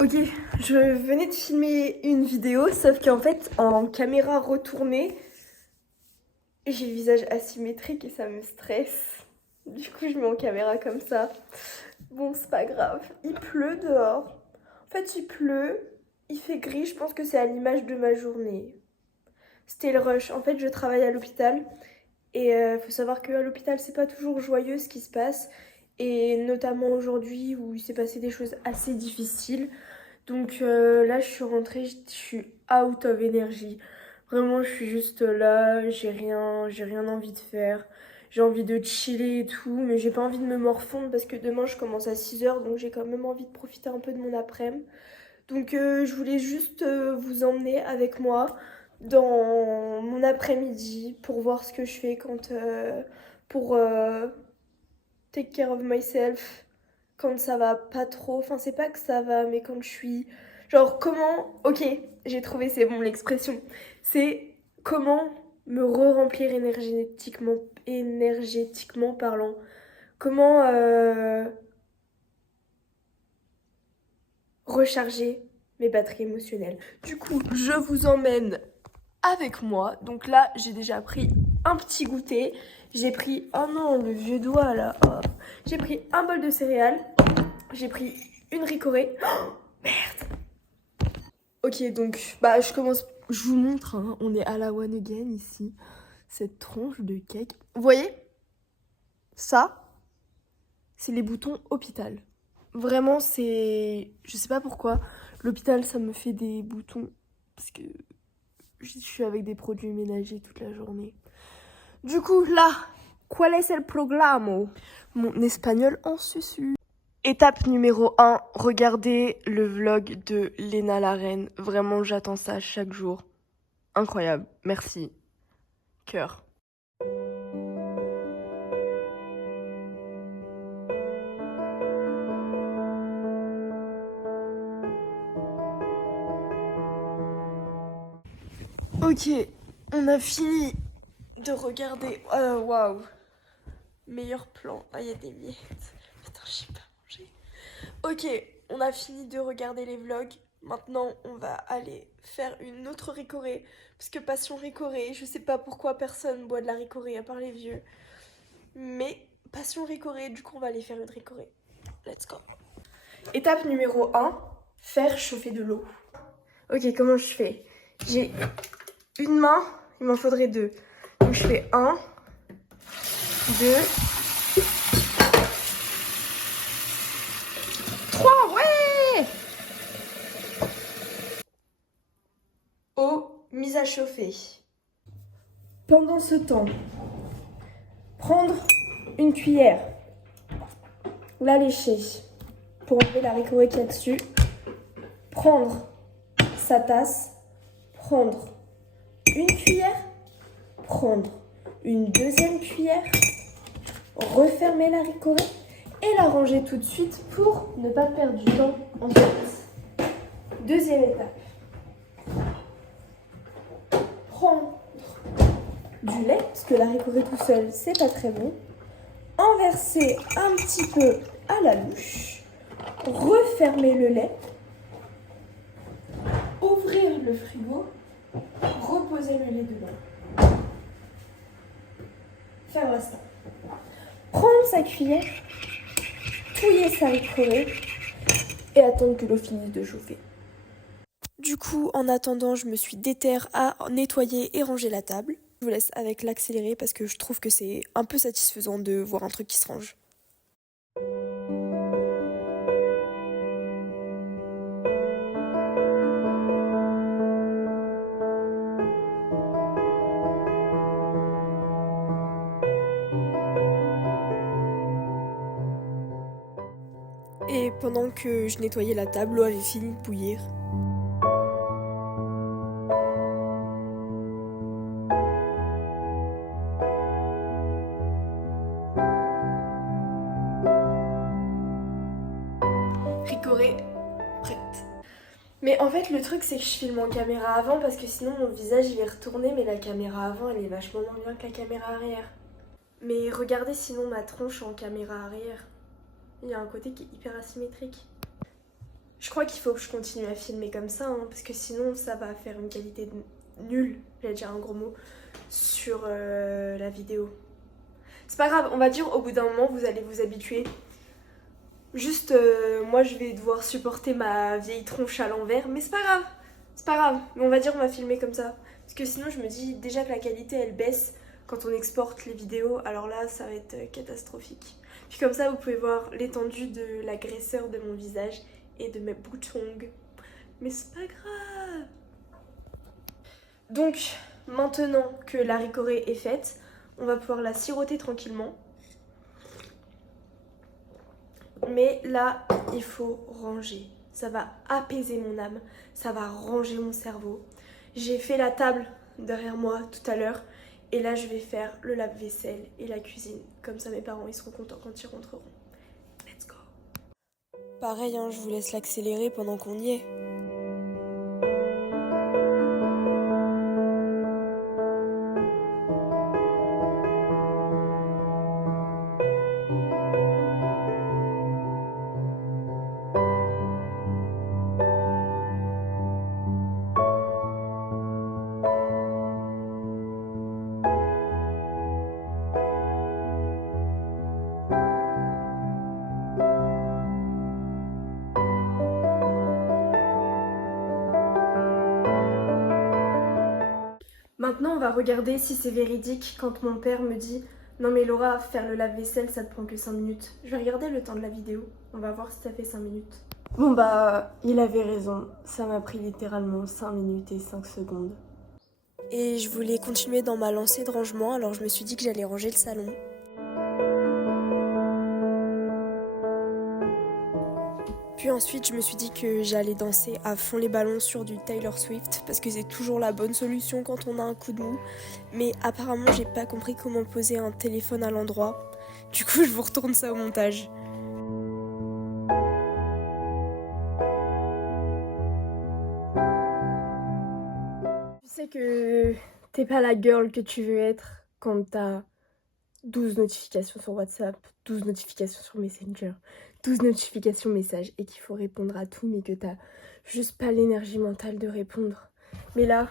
Ok, je venais de filmer une vidéo, sauf qu'en fait, en caméra retournée, j'ai le visage asymétrique et ça me stresse. Du coup, je mets en caméra comme ça. Bon, c'est pas grave. Il pleut dehors. En fait, il pleut, il fait gris, je pense que c'est à l'image de ma journée. C'était le rush. En fait, je travaille à l'hôpital et faut savoir qu'à l'hôpital, c'est pas toujours joyeux ce qui se passe. Et notamment aujourd'hui où il s'est passé des choses assez difficiles. Donc là, je suis rentrée, je suis out of energy. Vraiment, je suis juste là, j'ai rien envie de faire. J'ai envie de chiller et tout, mais j'ai pas envie de me morfondre parce que demain je commence à 6h, donc j'ai quand même envie de profiter un peu de mon après-midi. Donc je voulais juste vous emmener avec moi dans mon après-midi pour voir ce que je fais pour take care of myself quand ça va pas trop. Enfin, c'est pas que ça va, mais quand je suis. Genre, comment. Ok, j'ai trouvé, c'est bon l'expression. C'est comment me re-remplir énergétiquement parlant. Comment recharger mes batteries émotionnelles. Du coup, je vous emmène avec moi. Donc là, j'ai déjà pris un petit goûter. J'ai pris. Oh non, le vieux doigt là. Oh. J'ai pris un bol de céréales. J'ai pris une ricorée. Oh, merde. Ok, donc, bah, je vous montre, hein, on est à la One Again ici. Cette tronche de cake. Vous voyez? Ça, c'est les boutons hôpital. Vraiment, c'est. Je sais pas pourquoi. L'hôpital, ça me fait des boutons. Parce que je suis avec des produits ménagers toute la journée. Du coup, là, ¿cuál es el programa? Mon espagnol en susu. Étape numéro 1, regardez le vlog de Léna Larraine. Vraiment, j'attends ça chaque jour. Incroyable, merci. Cœur. Ok, on a fini de regarder. Waouh. Meilleur plan. Ah, il y a des miettes. Putain, j'ai pas mangé. Ok, on a fini de regarder les vlogs. Maintenant, on va aller faire une autre ricorée. Parce que passion ricorée, je sais pas pourquoi personne boit de la ricorée à part les vieux. Mais passion ricorée, du coup, on va aller faire une ricorée. Let's go. Étape numéro 1, faire chauffer de l'eau. Ok, comment je fais? J'ai une main, il m'en faudrait deux. Donc je fais 1, 2, 3, ouais! Eau mise à chauffer. Pendant ce temps, prendre une cuillère, la lécher pour enlever la ricorée qu'il y a dessus, prendre sa tasse, prendre une cuillère, prendre une deuxième cuillère, refermer la ricorée et la ranger tout de suite pour ne pas perdre du temps ensuite. Deuxième étape. Prendre du lait, parce que la ricorée tout seul, c'est pas très bon. En verser un petit peu à la louche. Refermer le lait. Ouvrir le frigo. Reposer le lait dedans. Faire l'instant. Prendre sa cuillère. Touiller sa ricorée. Et attendre que l'eau finisse de chauffer. Du coup, en attendant, je me suis déterre à nettoyer et ranger la table. Je vous laisse avec l'accéléré parce que je trouve que c'est un peu satisfaisant de voir un truc qui se range. Et pendant que je nettoyais la table, l'eau avait fini de bouillir. Ricorée, prête. Mais en fait, le truc, c'est que je filme en caméra avant parce que sinon mon visage il est retourné, mais la caméra avant elle est vachement moins bien que la caméra arrière. Mais regardez sinon ma tronche en caméra arrière. Il y a un côté qui est hyper asymétrique. Je crois qu'il faut que je continue à filmer comme ça, hein, parce que sinon ça va faire une qualité nulle, j'allais dire un gros mot, sur la vidéo. C'est pas grave, on va dire au bout d'un moment vous allez vous habituer. Juste moi je vais devoir supporter ma vieille tronche à l'envers, mais c'est pas grave. C'est pas grave, mais on va dire on va filmer comme ça. Parce que sinon je me dis déjà que la qualité elle baisse quand on exporte les vidéos, alors là ça va être catastrophique. Puis comme ça vous pouvez voir l'étendue de l'agresseur de mon visage et de mes boutons. Mais c'est pas grave. Donc maintenant que la ricorée est faite, on va pouvoir la siroter tranquillement. Mais là, il faut ranger. Ça va apaiser mon âme, ça va ranger mon cerveau. J'ai fait la table derrière moi tout à l'heure. Et là, je vais faire le lave-vaisselle et la cuisine. Comme ça, mes parents, ils seront contents quand ils rentreront. Let's go. Pareil, hein, je vous laisse l'accélérer pendant qu'on y est. Maintenant, on va regarder si c'est véridique quand mon père me dit « Non mais Laura, faire le lave-vaisselle, ça te prend que 5 minutes. » Je vais regarder le temps de la vidéo. On va voir si ça fait 5 minutes. Bon bah, il avait raison. Ça m'a pris littéralement 5 minutes et 5 secondes. Et je voulais continuer dans ma lancée de rangement, alors je me suis dit que j'allais ranger le salon. Puis ensuite, je me suis dit que j'allais danser à fond les ballons sur du Taylor Swift parce que c'est toujours la bonne solution quand on a un coup de mou. Mais apparemment, j'ai pas compris comment poser un téléphone à l'endroit. Du coup, je vous retourne ça au montage. Tu sais que t'es pas la girl que tu veux être quand t'as 12 notifications sur WhatsApp, 12 notifications sur Messenger, 12 notifications messages et qu'il faut répondre à tout mais que t'as juste pas l'énergie mentale de répondre. Mais là,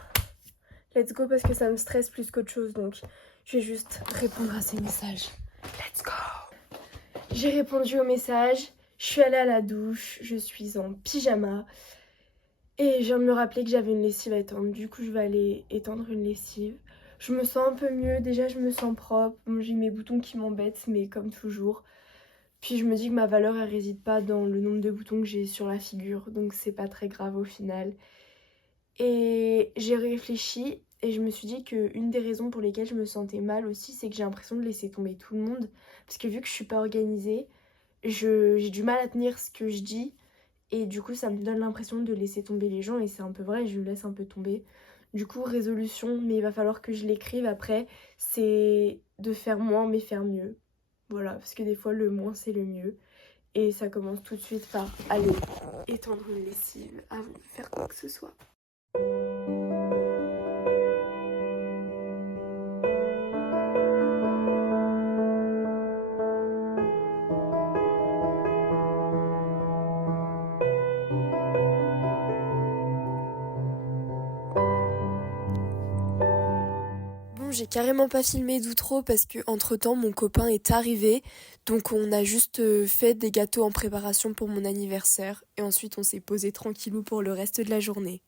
let's go parce que ça me stresse plus qu'autre chose donc je vais juste répondre à ces messages. Let's go! J'ai répondu aux messages, je suis allée à la douche, je suis en pyjama et je viens de me rappeler que j'avais une lessive à étendre. Du coup, je vais aller étendre une lessive. Je me sens un peu mieux, déjà je me sens propre. Bon, j'ai mes boutons qui m'embêtent, mais comme toujours. Puis je me dis que ma valeur, elle réside pas dans le nombre de boutons que j'ai sur la figure, donc c'est pas très grave au final. Et j'ai réfléchi et je me suis dit qu'une des raisons pour lesquelles je me sentais mal aussi, c'est que j'ai l'impression de laisser tomber tout le monde. Parce que vu que je suis pas organisée, j'ai du mal à tenir ce que je dis. Et du coup, ça me donne l'impression de laisser tomber les gens et c'est un peu vrai, je laisse un peu tomber. Du coup, résolution, mais il va falloir que je l'écrive après, c'est de faire moins mais faire mieux. Voilà, parce que des fois, le moins c'est le mieux. Et ça commence tout de suite par aller étendre une lessive avant de faire quoi que ce soit. J'ai carrément pas filmé d'outro parce que entre temps mon copain est arrivé, donc on a juste fait des gâteaux en préparation pour mon anniversaire et ensuite on s'est posé tranquillou pour le reste de la journée.